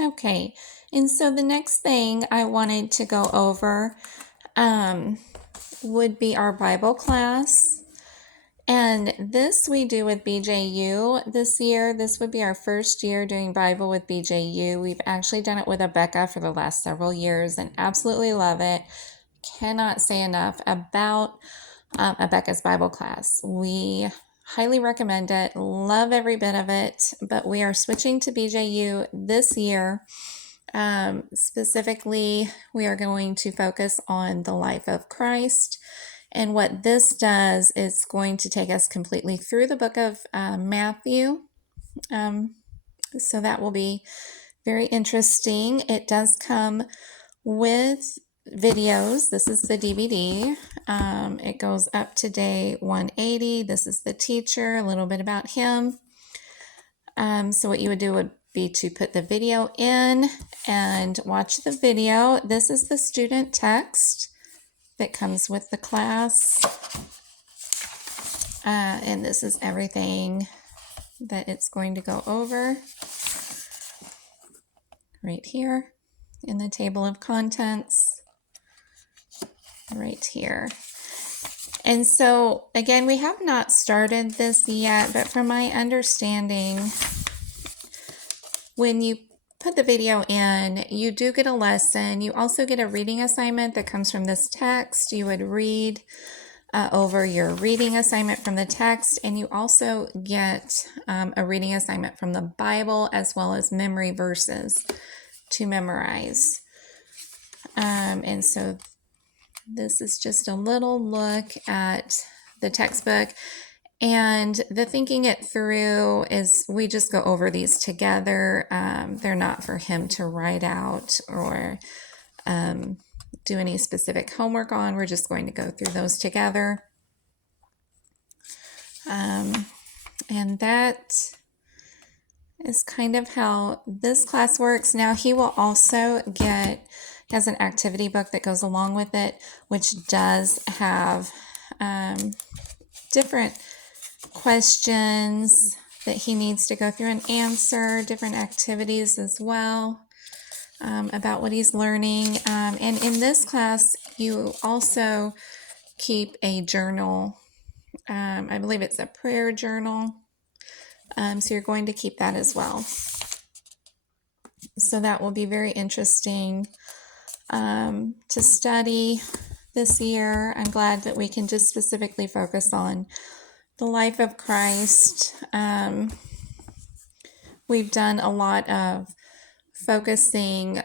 Okay, and so the next thing I wanted to go over um, would be our Bible class. And this we do with BJU this year. This would be our first year doing Bible with BJU. We've actually done it with Abeka for the last several years and absolutely love it. Cannot say enough about Abeka's Bible class. We highly recommend it, love every bit of it, but we are switching to BJU this year. Specifically, we are going to focus on the life of Christ. And what this does is going to take us completely through the book of Matthew. So that will be very interesting. It does come with videos. This is the DVD. It goes up to day 180. This is the teacher, a little bit about him. So what you would do would be to put the video in and watch the video. This is the student text that comes with the class. And this is everything that it's going to go over right here in the table of contents right here. And so again, we have not started this yet, but from my understanding, when you put the video in, you do get a lesson. You also get a reading assignment that comes from this text. You would read over your reading assignment from the text, and you also get a reading assignment from the Bible as well as memory verses to memorize. And so this is just a little look at the textbook. And the thinking it through is we just go over these together. They're not for him to write out or do any specific homework on. We're just going to go through those together. And that is kind of how this class works. Now he will also has an activity book that goes along with it, which does have different questions that he needs to go through and answer, different activities as well about what he's learning. And in this class, you also keep a journal. I believe it's a prayer journal. So you're going to keep that as well. So that will be very interesting to study this year. I'm glad that we can just specifically focus on the life of Christ. We've done a lot of focusing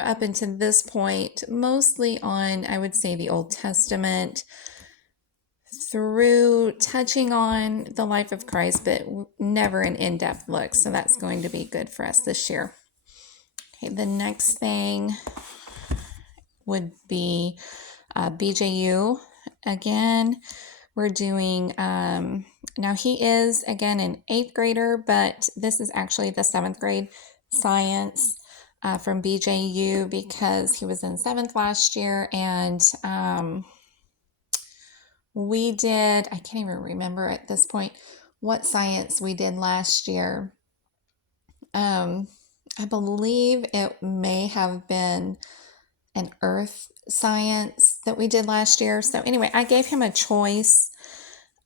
up until this point, mostly on, I would say, the Old Testament, through touching on the life of Christ, but never an in-depth look. So that's going to be good for us this year. Okay, the next thing would be BJU. Again, we're doing, now he is, again, an 8th grader, but this is actually the 7th grade science from BJU because he was in 7th last year. And we did, I can't even remember at this point what science we did last year. I believe it may have been an earth science that we did last year. So anyway, I gave him a choice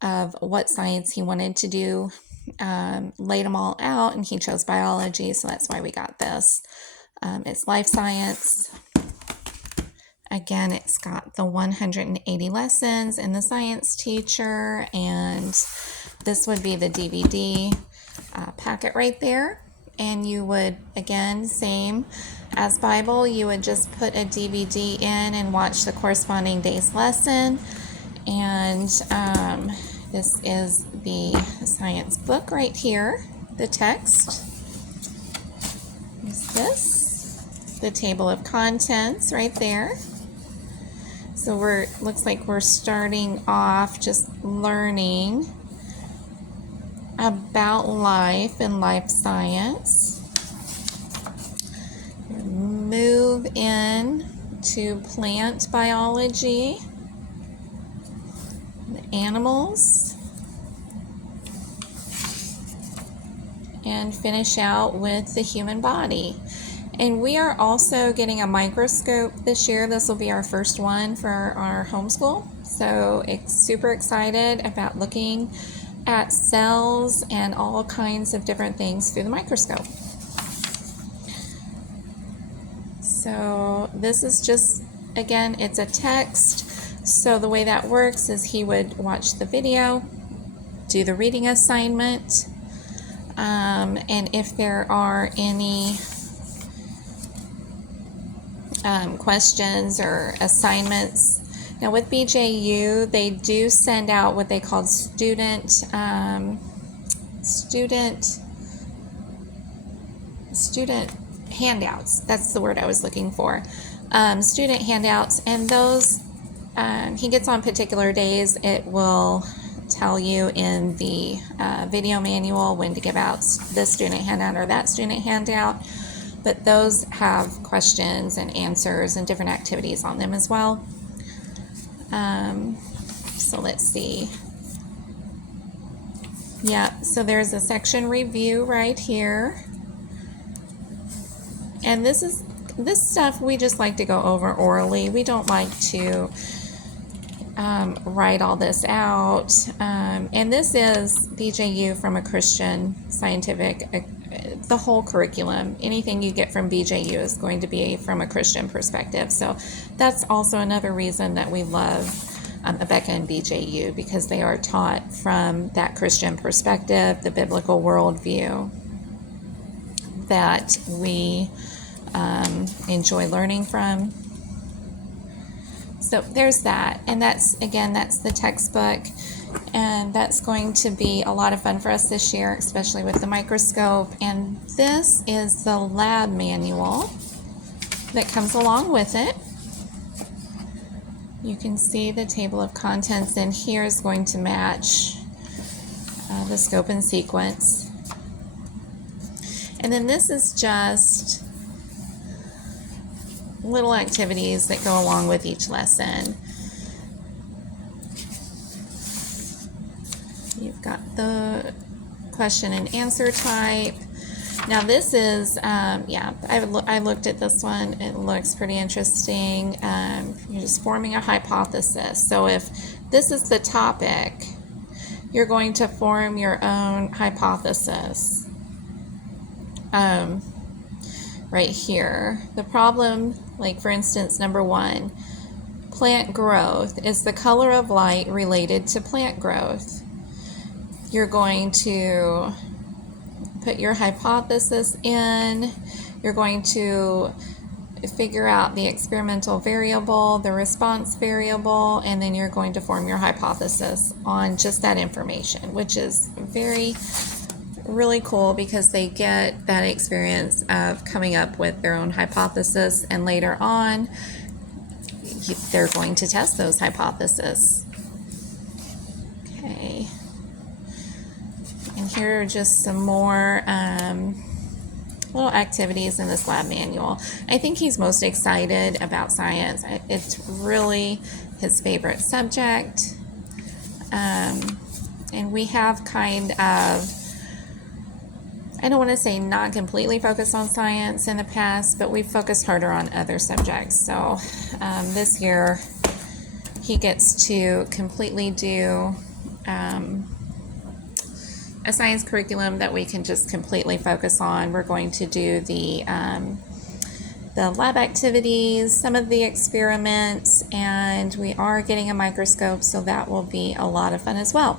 of what science he wanted to do, laid them all out, and he chose biology. So that's why we got this. It's life science. Again, it's got the 180 lessons and the science teacher, and this would be the DVD packet right there. And you would, again, same as Bible, you would just put a DVD in and watch the corresponding day's lesson. And this is the science book right here, the text is this, the table of contents right there. So looks like we're starting off just learning about life and life science. Move in to plant biology, the animals, and finish out with the human body. And we are also getting a microscope this year. This will be our first one for our homeschool. So it's super excited about looking at cells and all kinds of different things through the microscope. So this is just, again, it's a text. So the way that works is he would watch the video, do the reading assignment, and if there are any questions or assignments. Now with BJU, they do send out what they call student handouts. That's the word I was looking for. Student handouts, and those he gets on particular days. It will tell you in the video manual when to give out this student handout or that student handout. But those have questions and answers and different activities on them as well. So let's see. Yeah, so there's a section review right here. And this stuff we just like to go over orally. We don't like to write all this out. And this is BJU from a Christian Scientific. The whole curriculum, anything you get from BJU is going to be from a Christian perspective. So that's also another reason that we love Abeka and BJU, because they are taught from that Christian perspective, the biblical worldview that we enjoy learning from. So there's that, and that's the textbook, and that's going to be a lot of fun for us this year, especially with the microscope. And this is the lab manual that comes along with it. You can see the table of contents in here is going to match the scope and sequence. And then this is just little activities that go along with each lesson. You've got the question and answer type. Now this is, I looked at this one. It looks pretty interesting. You're just forming a hypothesis. So if this is the topic, you're going to form your own hypothesis. Right here. The problem, like for instance, number 1, plant growth. Is the color of light related to plant growth? You're going to put your hypothesis in. You're going to figure out the experimental variable, the response variable, and then you're going to form your hypothesis on just that information, which is really cool because they get that experience of coming up with their own hypothesis, and later on they're going to test those hypotheses. Okay, and here are just some more little activities in this lab manual. I think he's most excited about science. It's really his favorite subject, and we have kind of, I don't want to say not completely focused on science in the past, but we've focused harder on other subjects. So this year he gets to completely do a science curriculum that we can just completely focus on. We're going to do the lab activities, some of the experiments, and we are getting a microscope, so that will be a lot of fun as well.